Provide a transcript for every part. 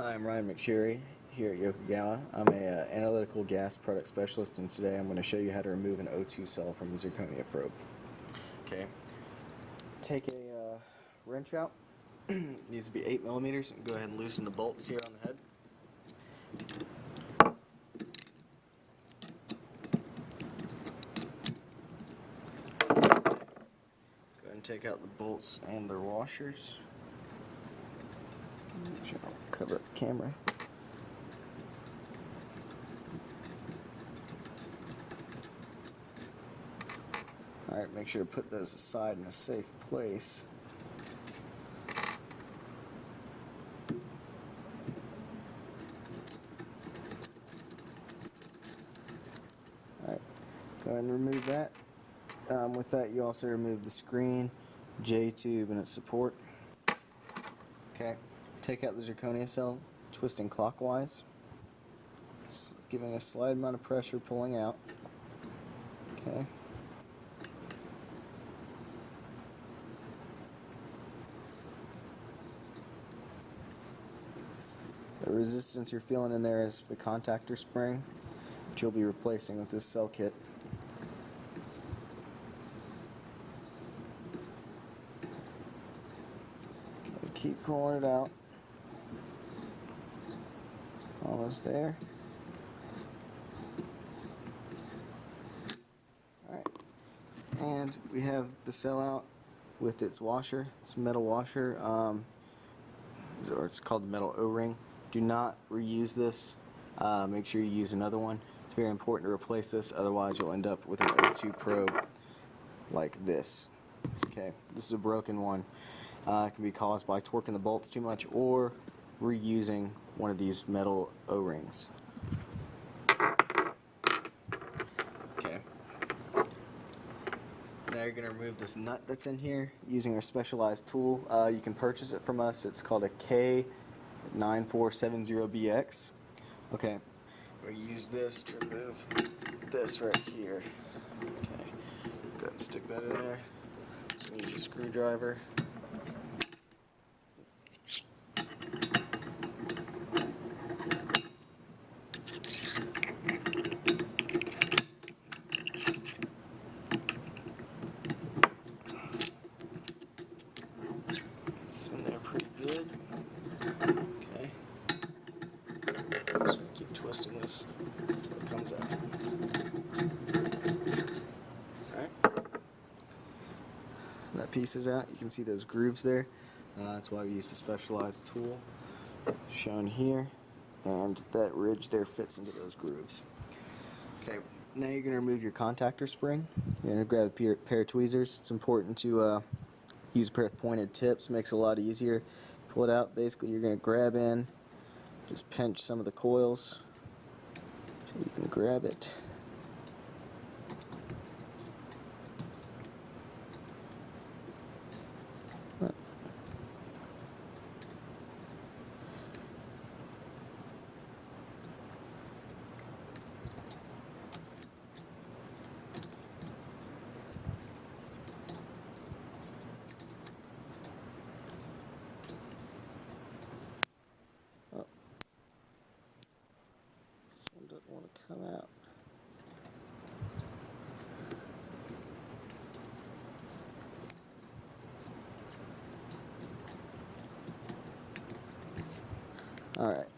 Hi, I'm Ryan McSherry here at Yokogawa. I'm a analytical gas product specialist, and today I'm going to show you how to remove an O₂ cell from a zirconia probe. Okay, take a wrench out. It needs to be 8 millimeters. Go ahead and loosen the bolts here on the head. Go ahead and take out the bolts and their washers. I'll cover up the camera. Alright, make sure to put those aside in a safe place. Alright, go ahead and remove that. With that, you also remove the screen, J-tube, and its support. Okay, take out the zirconia cell, twisting clockwise, giving a slight amount of pressure, pulling out. Okay. The resistance you're feeling in there is the contactor spring, which you'll be replacing with this cell kit. Okay, keep pulling it out. Almost there. Alright. And we have the cell out with its washer. It's a metal washer, or it's called the metal O-ring. Do not reuse this. Make sure you use another one. It's very important to replace this, otherwise you'll end up with an O₂ probe like this. Okay, this is a broken one. It can be caused by torquing the bolts too much or reusing one of these metal O-rings. Okay. Now you're going to remove this nut that's in here using our specialized tool. You can purchase it from us. It's called a K9470BX. Okay, we'll use this to remove this right here. Okay, go ahead and stick that in there. So use a screwdriver. It's in there pretty good. Okay. So keep twisting this until it comes out. Alright. That piece is out. You can see those grooves there. That's why we use a specialized tool shown here. And that ridge there fits into those grooves. Okay, now you're going to remove your contactor spring. You're going to grab a pair of tweezers. It's important to use a pair of pointed tips. Makes it a lot easier. Pull it out. Basically, you're going to grab in, just pinch some of the coils so you can grab it. Doesn't want to come out. Alright,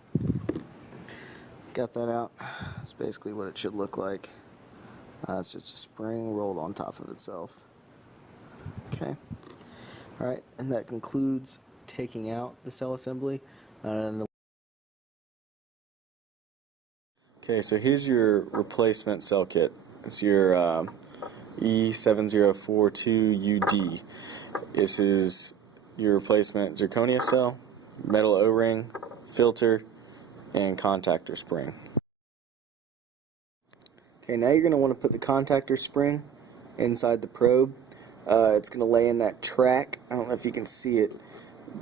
got that out. That's basically what it should look like. It's just a spring rolled on top of itself. Okay. Alright, and that concludes taking out the cell assembly. Okay, so here's your replacement cell kit. It's your E7042UD. This is your replacement zirconia cell, metal O-ring, filter, and contactor spring. Okay, now you're going to want to put the contactor spring inside the probe. It's going to lay in that track. I don't know if you can see it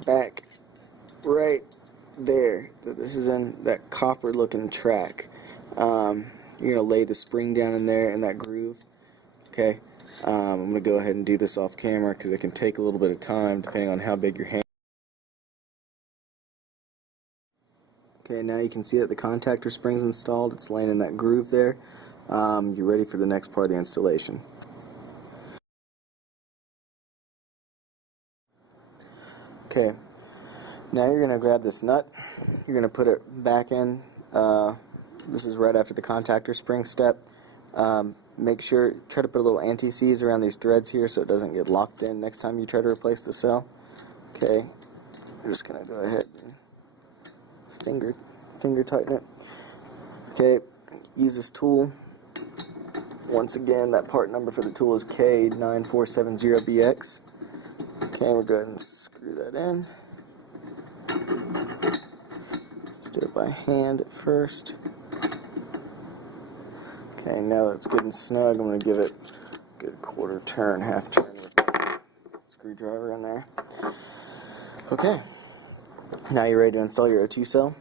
back right there. This is in that copper looking track. You're going to lay the spring down in there in that groove. Okay, I'm going to go ahead and do this off camera because it can take a little bit of time depending on how big your hand. Okay, now you can see that the contactor spring's installed. It's laying in that groove there. You're ready for the next part of the installation. Okay, now you're going to grab this nut. You're going to put it back in. This is right after the contactor spring step. Make sure, try to put a little anti-seize around these threads here so it doesn't get locked in next time you try to replace the cell. Okay, I'm just going to go ahead and finger tighten it. Okay, use this tool. Once again, that part number for the tool is K9470BX. Okay, we'll go ahead and screw that in. Just do it by hand at first. Okay, now that it's good and snug, I'm going to give it a good quarter turn, half turn with the screwdriver in there. Okay, now you're ready to install your O₂ cell.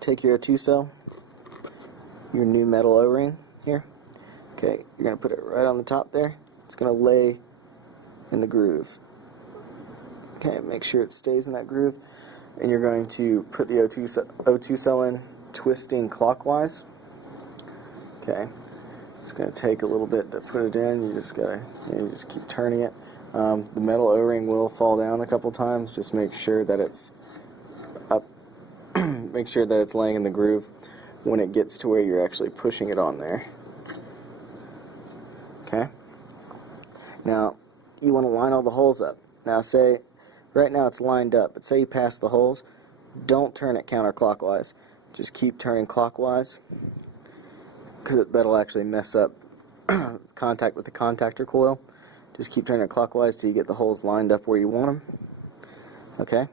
Take your O₂ cell, your new metal O-ring here. Okay, you're going to put it right on the top there. It's going to lay in the groove. Okay, make sure it stays in that groove. And you're going to put the O₂ cell in, twisting clockwise. Okay, it's going to take a little bit to put it in. You just keep turning it. The metal O-ring will fall down a couple times. Just make sure that it's up. Make sure that it's laying in the groove when it gets to where you're actually pushing it on there. Okay. Now you want to line all the holes up. Now say right now it's lined up, but say you pass the holes, don't turn it counterclockwise. Just keep turning clockwise, because that'll actually mess up contact with the contactor coil. Just keep turning it clockwise till you get the holes lined up where you want them. Okay.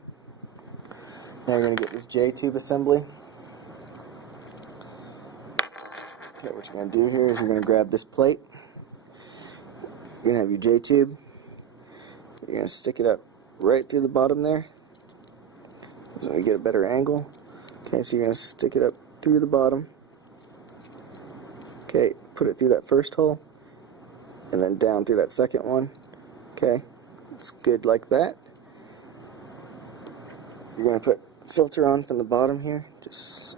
Now you're going to get this J-tube assembly. Okay, what you're going to do here is you're going to grab this plate. You're going to have your J-tube. You're going to stick it up right through the bottom there, so you get a better angle. Okay, so you're going to stick it up through the bottom. Okay, put it through that first hole, and then down through that second one. Okay, it's good like that. You're going to put filter on from the bottom here. Just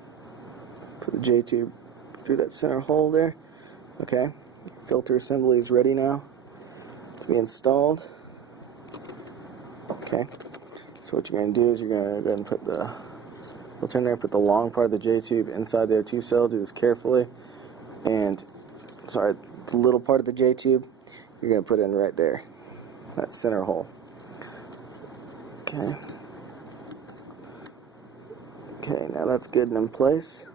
put the J-tube through that center hole there. Okay, filter assembly is ready now to be installed. Okay, so what you're going to do is you're going to go ahead and put the filter in there, put the long part of the J-tube inside the O₂ cell. Do this carefully. And, sorry, the little part of the J-tube, you're going to put in right there, that center hole. Okay. Okay, now that's good and in place.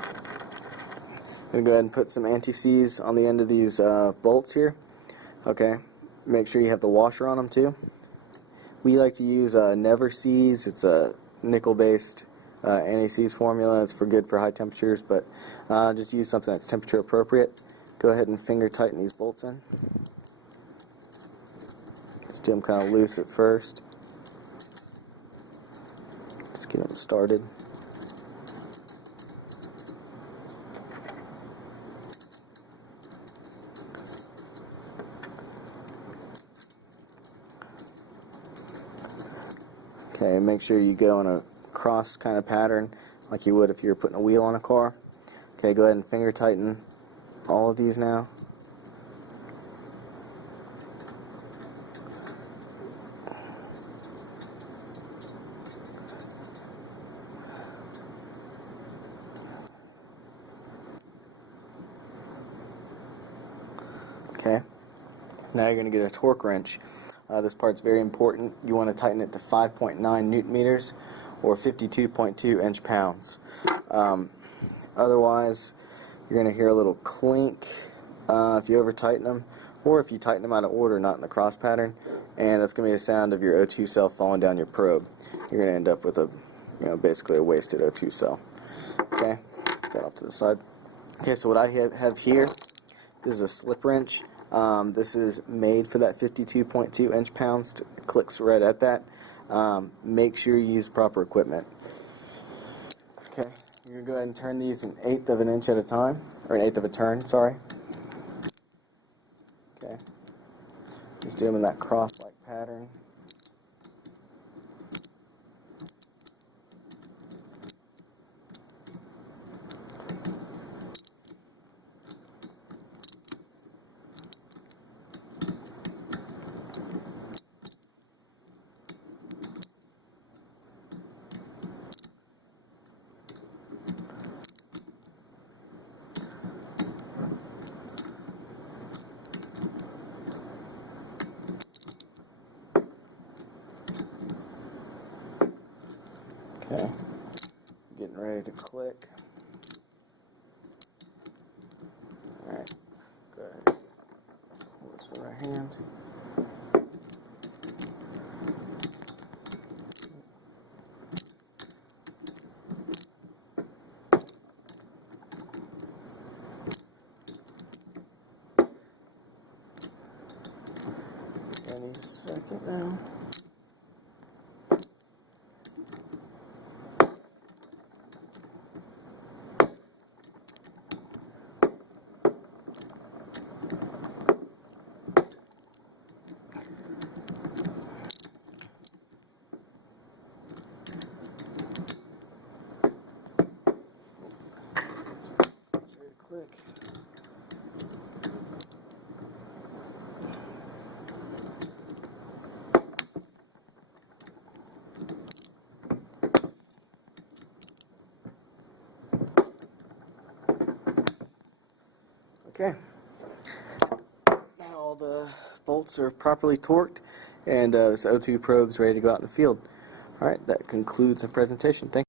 I'm going to go ahead and put some anti-seize on the end of these bolts here. Okay, make sure you have the washer on them too. We like to use Never Seize. It's a nickel-based anti-seize formula. It's good for high temperatures, but just use something that's temperature appropriate. Go ahead and finger tighten these bolts in. Just do them kind of loose at first. Just get them started. Okay, make sure you go in a cross kind of pattern like you would if you were putting a wheel on a car. Okay, go ahead and finger tighten all of these now. Okay, now you're going to get a torque wrench. This part's very important. You want to tighten it to 5.9 Newton meters or 52.2 inch-pounds. Otherwise, you're going to hear a little clink if you over tighten them, or if you tighten them out of order, not in the cross pattern, and that's going to be the sound of your O₂ cell falling down your probe. You're going to end up with a, basically a wasted O₂ cell. Okay, put that off to the side. Okay, so what I have here, this is a slip wrench. This is made for that 52.2 inch-pounds. It clicks right at that. Make sure you use proper equipment. Okay, you're going to go ahead and turn these 1/8 of an inch at a time, or 1/8 of a turn, sorry. Okay, just do them in that cross-like pattern. ready to click. Alright, go ahead. Hold this with our hand. Any second now. It's ready to click. Okay, now all the bolts are properly torqued, and this O2 probe is ready to go out in the field. Alright, that concludes the presentation. Thank you.